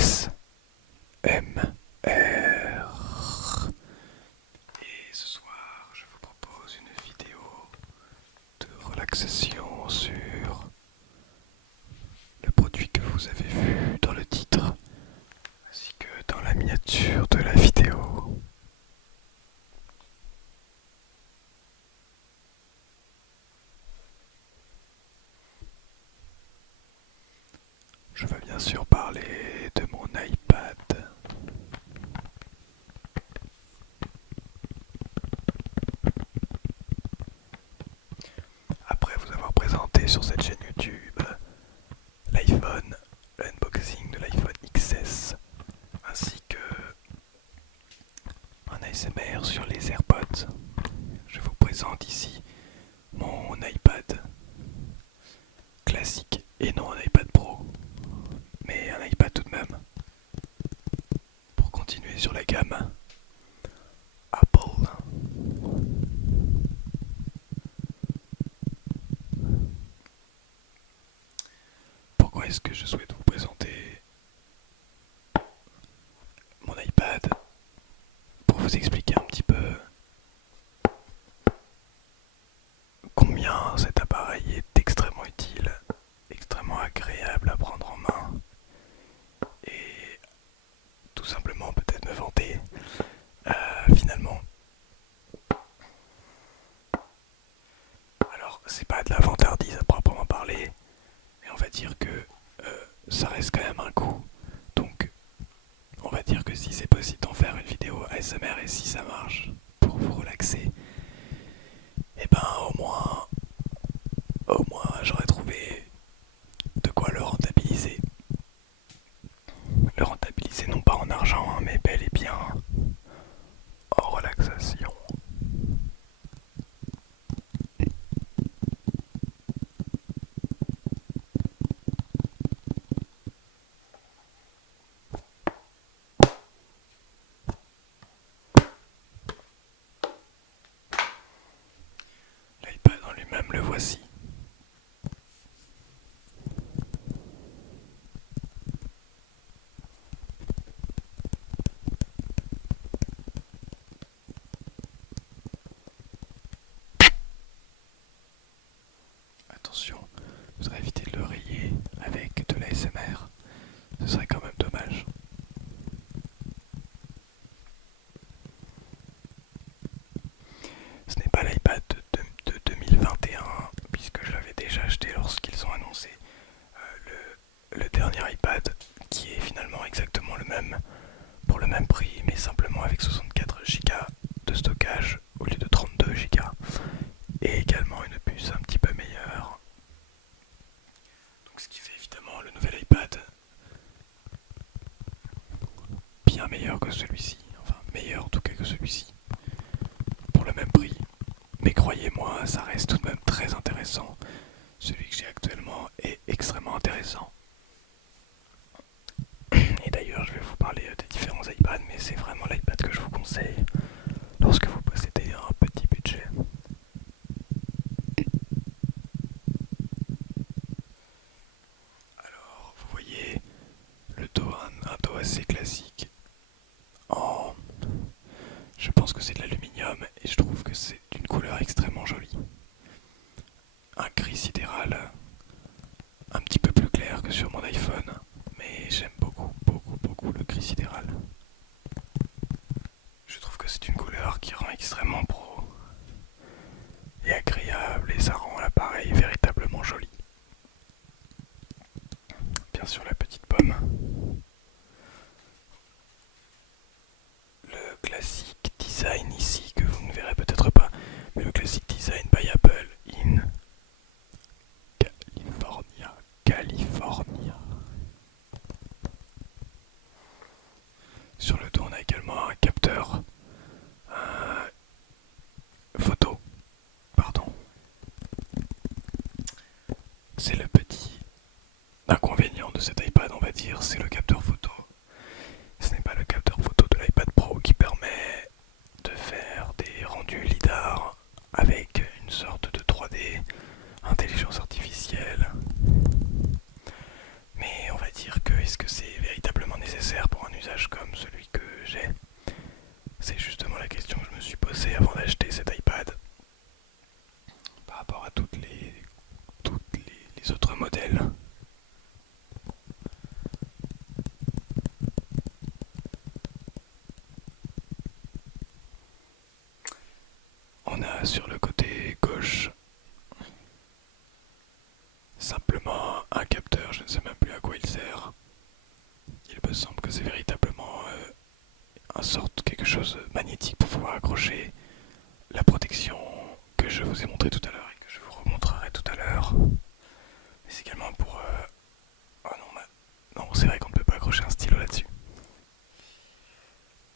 ASMR. Et ce soir, je vous propose une vidéo de relaxation sur le produit que vous avez vu dans le titre, ainsi que dans la miniature de la vidéo. Je veux bien sûr parler de mon iPad. Après vous avoir présenté sur cette chaîne YouTube l'iPhone, l'unboxing de l'iPhone XS, ainsi que un ASMR sur les AirPods, je vous présente ici mon iPad classique et non un iPad Pro, mais un iPad tout de même, pour continuer sur la gamme Apple. Pourquoi est-ce que je souhaite vous présenter mon iPad? Pour vous expliquer un petit peu combien cet appareil est extrêmement utile, extrêmement agréable à prendre en main, et tout simplement peut-être me vanter. Finalement, alors c'est pas de la vantardise à proprement parler, mais on va dire que ça reste quand même un coût. Donc on va dire que si c'est possible d'en faire une vidéo ASMR et si ça marche pour vous relaxer, et ben au moins j'aurais trouvé de quoi le rentabiliser. Le rentabiliser non pas en argent, hein, mais bel et bien en relaxation. L'iPad en lui-même, le voici. Attention, je voudrais éviter de le rayer avec de l'ASMR. Ce serait quand même dommage. Ce n'est pas l'iPad de 2021, puisque je l'avais déjà acheté lorsqu'ils ont annoncé le dernier iPad, qui est finalement exactement le même, pour le même prix, mais simplement avec 64 Go de stockage au lieu de 32 Go, et également une puce un petit peu meilleure. Donc ce qui fait évidemment le nouvel iPad bien meilleur que celui-ci, enfin meilleur en tout cas que celui-ci, pour le même prix. Mais croyez-moi, ça reste tout de même très intéressant. Celui que j'ai actuellement est extrêmement intéressant. Et d'ailleurs, je vais vous parler des différents iPads, mais c'est vraiment l'iPad que je vous conseille lorsque vous possédez un petit budget. Alors, vous voyez le dos, un dos assez classique. En... Je pense que c'est de l'aluminium et je trouve que c'est d'une couleur extrêmement jolie. Un gris sidéral, un petit peu plus clair que sur mon iPhone, mais j'aime beaucoup le gris sidéral. Je trouve que c'est une couleur qui rend extrêmement pro et agréable, et ça rend l'appareil véritablement joli. Bien sûr, la petite pomme. Le classique design ici, que vous ne verrez peut-être pas, mais le classique design by Apple in California. Sur le dos, on a également un capteur photo. Pardon. C'est le petit inconvénient de cet iPad, on va dire, c'est le capteur photo. Ce n'est pas le capteur photo de l'iPad Pro qui permet de faire des rendus lidar avec une sorte de 3D, intelligence artificielle. Mais on va dire que est-ce que c'est véritablement nécessaire? on a sur le côté gauche simplement un capteur, je ne sais même plus à quoi il sert. Il me semble que c'est véritablement un sorte quelque chose de magnétique pour pouvoir accrocher la protection que je vous ai montré tout à l'heure et que je vous remontrerai tout à l'heure. Mais c'est également pour... Oh non, non, c'est vrai qu'on ne peut pas accrocher un stylo là-dessus.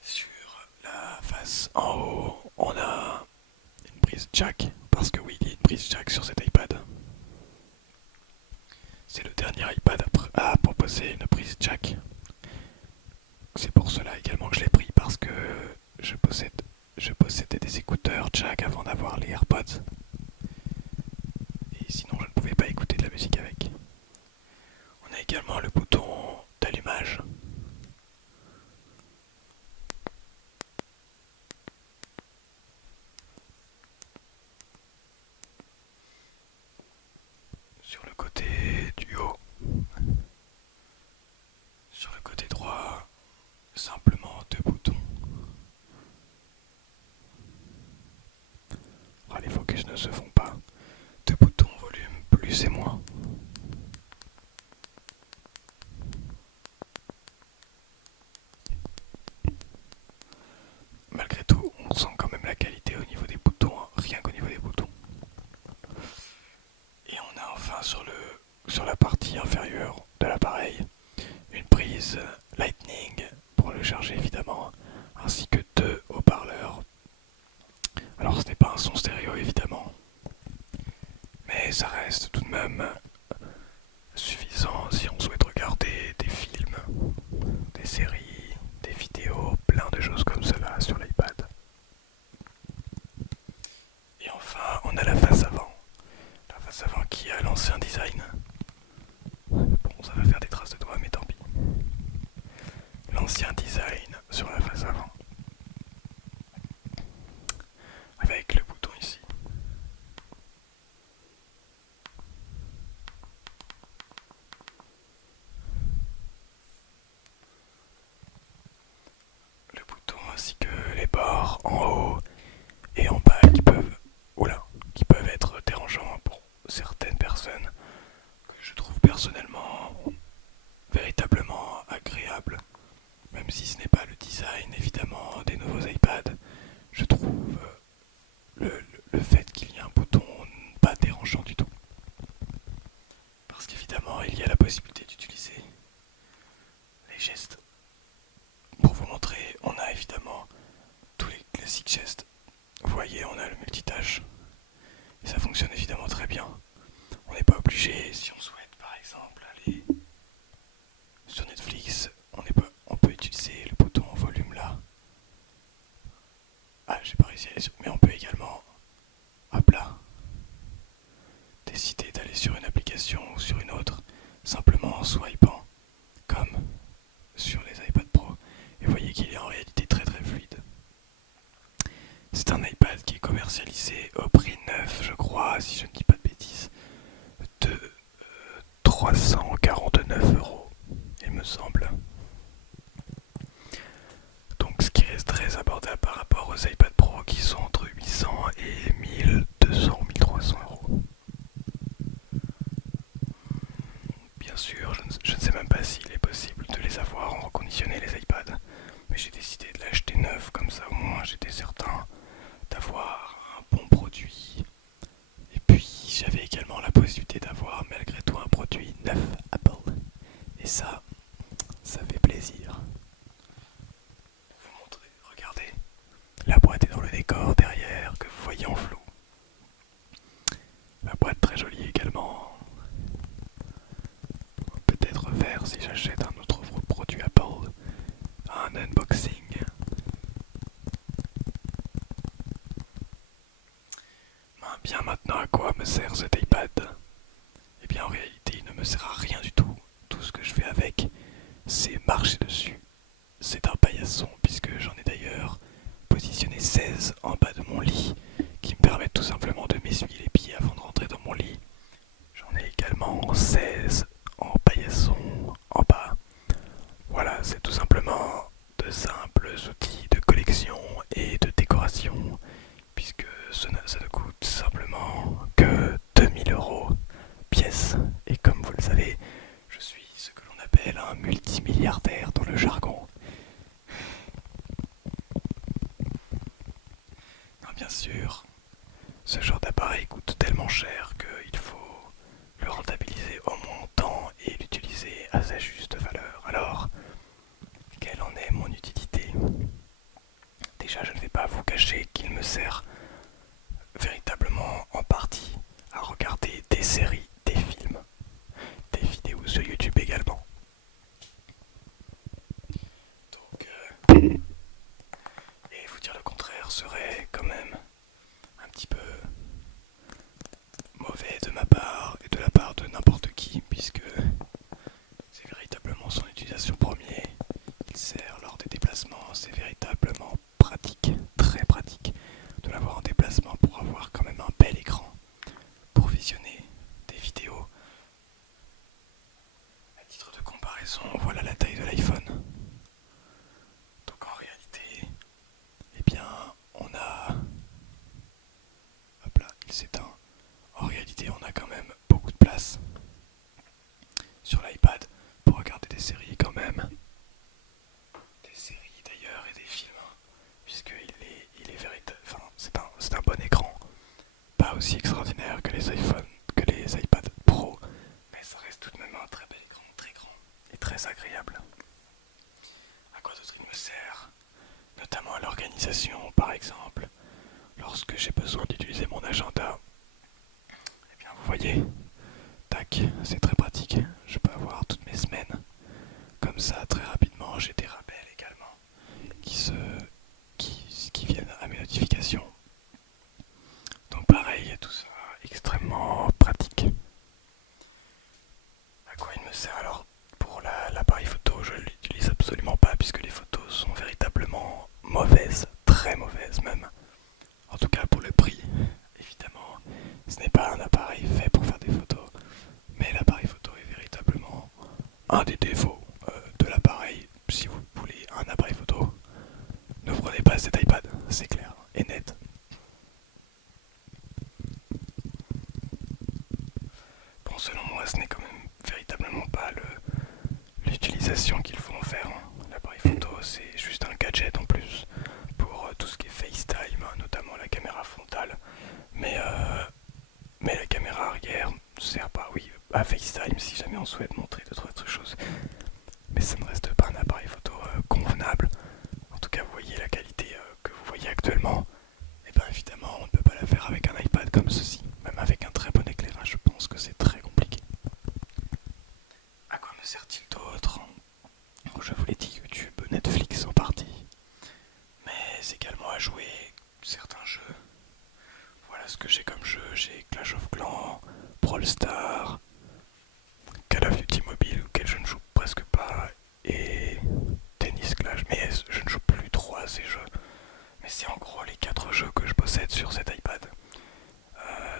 Sur la face en haut, on a une prise jack, parce que oui, il y a une prise jack sur cet iPad. C'est le dernier iPad à proposer une prise jack. C'est pour cela également que je l'ai pris, parce que je possédais des écouteurs jack avant d'avoir les AirPods. Et sinon je ne pouvais pas écouter de la musique avec. On a également le bouton d'allumage. Sur le côté du haut. Sur le côté droit, simplement deux boutons. Ah, les focus ne se font pas. Deux boutons volume plus et moins. Malgré tout, on sent quand même la qualité au niveau des boutons, hein, rien qu'au niveau des boutons. Et on a enfin sur la partie inférieure de l'appareil une prise Lightning pour le charger évidemment, ainsi que deux haut-parleurs. Alors ce n'est pas un son stéréo évidemment, mais ça reste tout de même suffisant si on souhaite regarder des films, des séries, des vidéos, plein de choses comme cela sur l'iPad. Et enfin, on a la face avant. La face avant qui a l'ancien design. Bon, ça va faire des traces de doigts, mais tant pis. L'ancien design sur la face avant. Avec le bouton ici. Le bouton ainsi que les bords en haut et en bas qui peuvent être dérangeants pour certaines personnes, que je trouve personnellement véritablement agréable, même si ce n'est pas le design évidemment des nouveaux iPads. Je trouve le fait qu'il y ait un bouton pas dérangeant du tout, parce qu'évidemment il y a la possibilité d'utiliser les gestes. Pour vous montrer, on a évidemment tous les classiques gestes. Vous voyez, on a le multitâche et ça fonctionne évidemment très bien. On n'est pas obligé, si on souhaite par exemple aller sur Netflix, on peut utiliser le bouton volume là. Ah, j'ai pas réussi à aller sur, mais on peut également, hop là, décider d'aller sur une application ou sur une autre, simplement en swipant, comme sur les iPad Pro. Et vous voyez qu'il est en réalité très très fluide. C'est un iPad qui est commercialisé au prix neuf, je crois, si je ne dis pas de bêtises, de 349 €, il me semble. Donc ce qui reste très abordable par rapport aux iPad Pro qui sont entre 800 et 1200 ou 1300 €. Bien sûr, je ne sais même pas s'il est possible de les avoir en reconditionné les iPads, mais j'ai décidé de l'acheter neuf, comme ça au moins j'étais certain d'avoir un bon produit. Et puis j'avais également la possibilité d'avoir malgré tout un produit neuf Apple. Et ça fait plaisir. Vous montrer, regardez, la boîte est dans le décor derrière que vous voyez en flou. La boîte très jolie également. Peut-être faire si j'achète un autre produit Apple, un unboxing. Bien maintenant, à quoi me sert cet iPad? Eh bien en réalité il ne me sert à rien du tout. Tout ce que je fais avec, c'est marcher dessus. C'est un paillasson puisque j'en ai d'ailleurs positionné 16 en bas de mon lit qui me permettent tout simplement de m'essuyer les pieds avant de rentrer dans mon lit. J'en ai également 16 en paillasson en bas. Voilà, c'est tout simplement de simples outils de collection et de décoration, puisque ce tel un multimilliardaire dans le jargon. Non, bien sûr, ce genre d'appareil coûte tellement cher qu'il faut le rentabiliser au montant et l'utiliser à sa juste valeur. Alors, quelle en est mon utilité? Déjà, je ne vais pas vous cacher qu'il me sert véritablement en partie à regarder des séries, des films, des vidéos sur YouTube également. Donc, et vous dire le contraire serait quand même un petit peu mauvais de ma part et de la part de n'importe qui, puisque c'est véritablement son utilisation première. Il sert lors des déplacements, c'est véritablement pratique, très pratique de l'avoir en déplacement pour avoir quand même un bel écran pour visionner des vidéos. À titre de comparaison, voilà la taille de l'iPhone. Donc en réalité, eh bien, on a... Hop là, il s'éteint. En réalité, on a quand même beaucoup de place sur l'iPad pour regarder des séries quand même. Des séries d'ailleurs et des films, il est véritable. Enfin, c'est un bon écran. Pas aussi extraordinaire que les iPhones, que les iPad Pro, mais ça reste tout de même un très bel écran, très grand et très agréable. À quoi d'autre il me sert? Notamment à l'organisation, par exemple. Lorsque j'ai besoin d'utiliser mon agenda, eh bien vous voyez, tac, c'est très pratique. Je peux avoir toutes mes semaines comme ça très rapidement. J'ai des rappels également qui viennent à mes notifications. Donc pareil, tout ça extrêmement pratique. À quoi il me sert alors? Pour l'appareil photo, je ne l'utilise absolument pas puisque les photos sont véritablement mauvaises, très mauvaises même. En tout cas pour le prix, évidemment, ce n'est pas un appareil fait pour faire des photos, mais l'appareil photo est véritablement un des défauts de l'appareil. Si vous voulez un appareil photo, ne prenez pas cet iPad, c'est clair et net. Bon, selon moi, ce n'est quand même véritablement pas l'utilisation qu'il faut en faire. L'appareil photo, c'est juste un gadget en plus pour tout ce qui est FaceTime, notamment la caméra frontale. Mais la caméra arrière ne sert pas, oui, à FaceTime si jamais on souhaite montrer d'autres choses. Mais ça ne reste pas un appareil photo convenable. En tout cas, vous voyez la qualité que vous voyez actuellement. Et bien évidemment, on ne peut pas la faire avec un iPad comme ceci. Même avec un très bon éclairage, je pense que c'est très compliqué. À quoi me sert-il d'autre? Je vous l'ai dit, YouTube, Netflix en partie. Mais également à jouer certains jeux. Voilà ce que j'ai comme jeu. J'ai Clash of Clans, Brawl Stars, Call of Duty Mobile, auquel je ne joue presque pas, et Tennis Clash, mais je ne joue plus trop à ces jeux. Mais c'est en gros les 4 jeux que je possède sur cet iPad.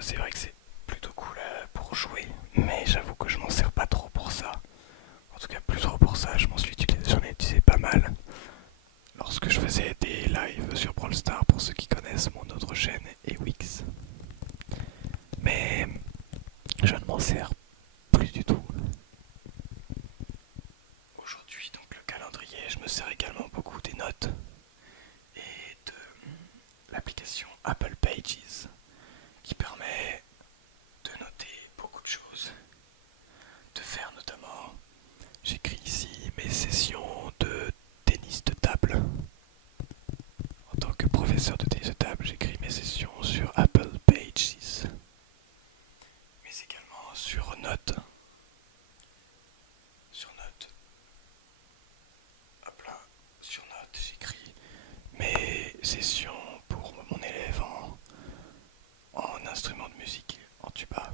C'est vrai que c'est plutôt cool pour jouer, mais j'avoue que je m'en sers pas trop pour ça. En tout cas, plus trop pour ça, j'en ai utilisé pas mal. Lorsque je faisais des lives sur Brawl Stars, pour ceux qui connaissent mon autre chaîne, et Wix. Mais je ne m'en sers plus du tout. Aujourd'hui, donc le calendrier, je me sers également beaucoup des notes et de l'application Apple Pages qui permet de noter beaucoup de choses, de faire notamment, j'écris ici mes sessions de tennis de table. En tant que professeur de tennis de table, j'écris mes sessions sur Apple Pages, mais également sur Note. Sur Note, hop là, sur Note, j'écris mes sessions pour mon élève en instrument de musique, en tuba.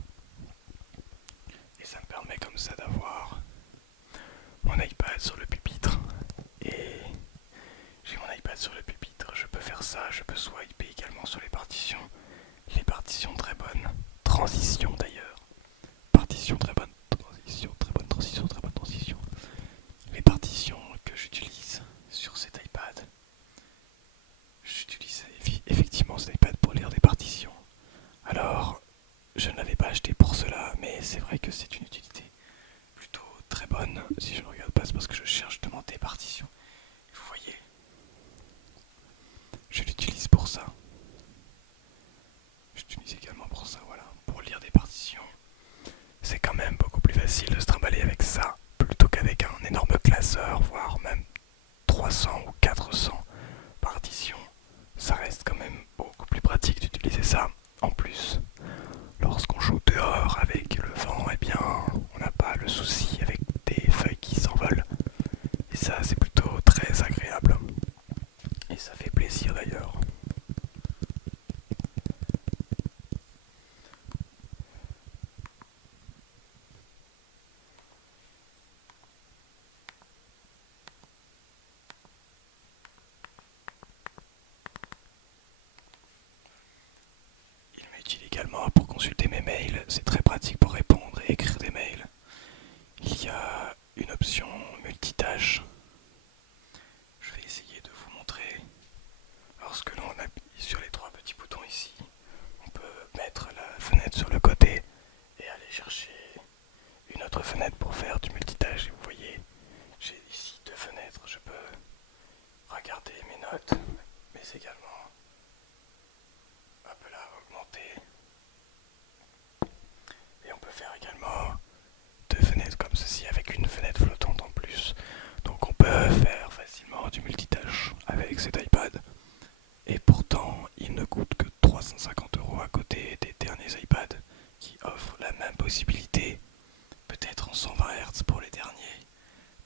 Et ça me permet comme ça d'avoir mon iPad sur le pupitre. Et j'ai mon iPad sur le pupitre, je peux faire ça, je peux swiper également sur les partitions. Les partitions très bonnes. Transition d'ailleurs. Partition très bonne. Transition, très bonne transition, très bonne transition. Les partitions que j'utilise sur cet iPad. J'utilise effectivement cet iPad pour lire des partitions. Alors, je ne l'avais pas acheté pour cela, mais c'est vrai que c'est une utilité plutôt très bonne si je regarde parce que je cherche justement des partitions. Vous voyez, je l'utilise pour ça. J'utilise également pour ça, voilà, pour lire des partitions. C'est quand même beaucoup plus facile de se trimballer avec ça plutôt qu'avec un énorme classeur, voire même 300 ou 400 partitions. Ça reste quand même beaucoup plus pratique d'utiliser ça. En plus, lorsqu'on joue dehors avec le vent, eh bien, on n'a pas le souci avec des feuilles qui s'envolent. Et ça, c'est plutôt très agréable. Et ça fait plaisir d'ailleurs. Il m'utilise également pour consulter mes mails. C'est très pratique pour répondre et écrire des mails. Il y a une option multitâche. Je vais essayer de vous montrer. Lorsque l'on appuie sur les trois petits boutons ici, on peut mettre la fenêtre sur le côté et aller chercher une autre fenêtre pour faire du multitâche. Et vous voyez, j'ai ici deux fenêtres. Je peux regarder mes notes, mais également, hop là, augmenter. Et on peut faire également deux fenêtres comme ceci avec une fenêtre flottante en plus. Donc on peut faire facilement du multitâche avec cet iPad. Et pourtant, il ne coûte que 350 € à côté des derniers iPads qui offrent la même possibilité, peut-être en 120 Hz pour les derniers,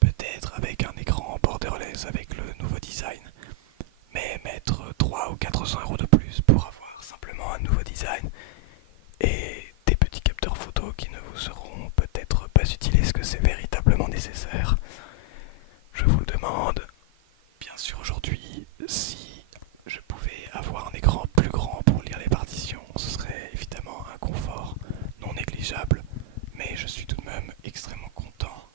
peut-être avec un écran borderless avec le nouveau design, mais mettre 300 ou 400 € de plus pour avoir simplement un nouveau design et des petits capteurs photo qui ne vous seront peut-être pas utiles. Est-ce que c'est véritablement nécessaire? Je vous le demande. Bien sûr, aujourd'hui, si je pouvais avoir un écran plus grand pour lire les partitions, ce serait évidemment un confort non négligeable, mais je suis tout de même extrêmement content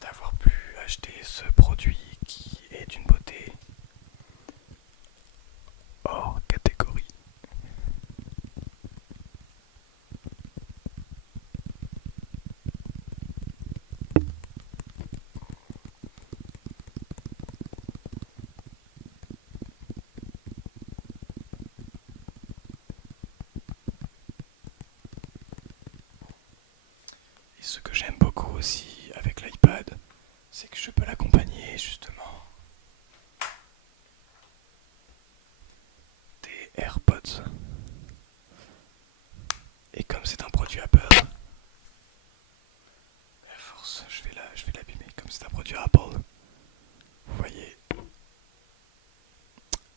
d'avoir pu acheter ce produit qui est d'une beauté hors catégorie. Et ce que j'aime beaucoup aussi avec l'iPad, c'est que je peux l'accompagner justement des AirPods. Et comme c'est un produit Apple, à force, je vais l'abîmer. Comme c'est un produit Apple, vous voyez,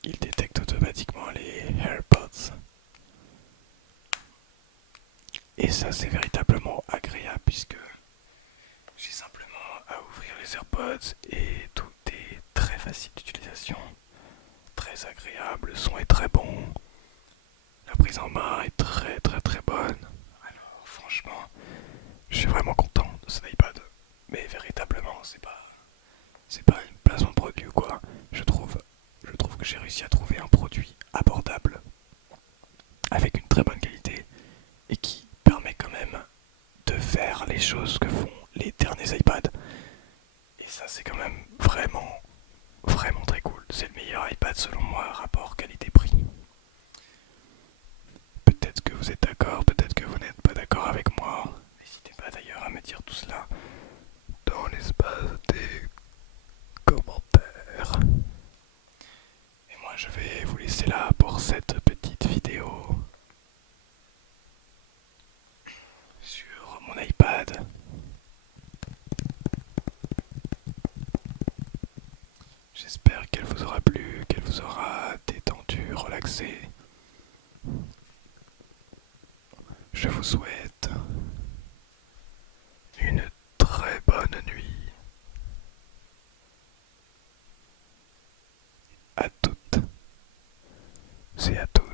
il détecte automatiquement les AirPods. Et ça, c'est véritablement agréable puisque j'ai simplement à ouvrir les AirPods et tout est très facile d'utilisation, très agréable, le son est très bon, la prise en main est très très très bonne. Alors franchement, je suis vraiment content de cet iPad. Mais véritablement, c'est pas une placement de produit ou quoi. Je trouve que j'ai réussi à trouver un produit abordable avec une très bonne qualité et qui permet quand même de faire les choses que font les derniers iPads. Et ça, c'est quand même vraiment, vraiment très cool. C'est le meilleur iPad selon moi, rapport qualité-prix. Peut-être que vous êtes d'accord, peut-être que vous n'êtes pas d'accord avec moi. N'hésitez pas d'ailleurs à me dire tout cela dans l'espace des commentaires. Et moi, je vais vous laisser là pour cette petite vidéo sur mon iPad. J'espère qu'elle vous aura plu, qu'elle vous aura détendu, relaxé. Je vous souhaite une très bonne nuit à toutes et à tous.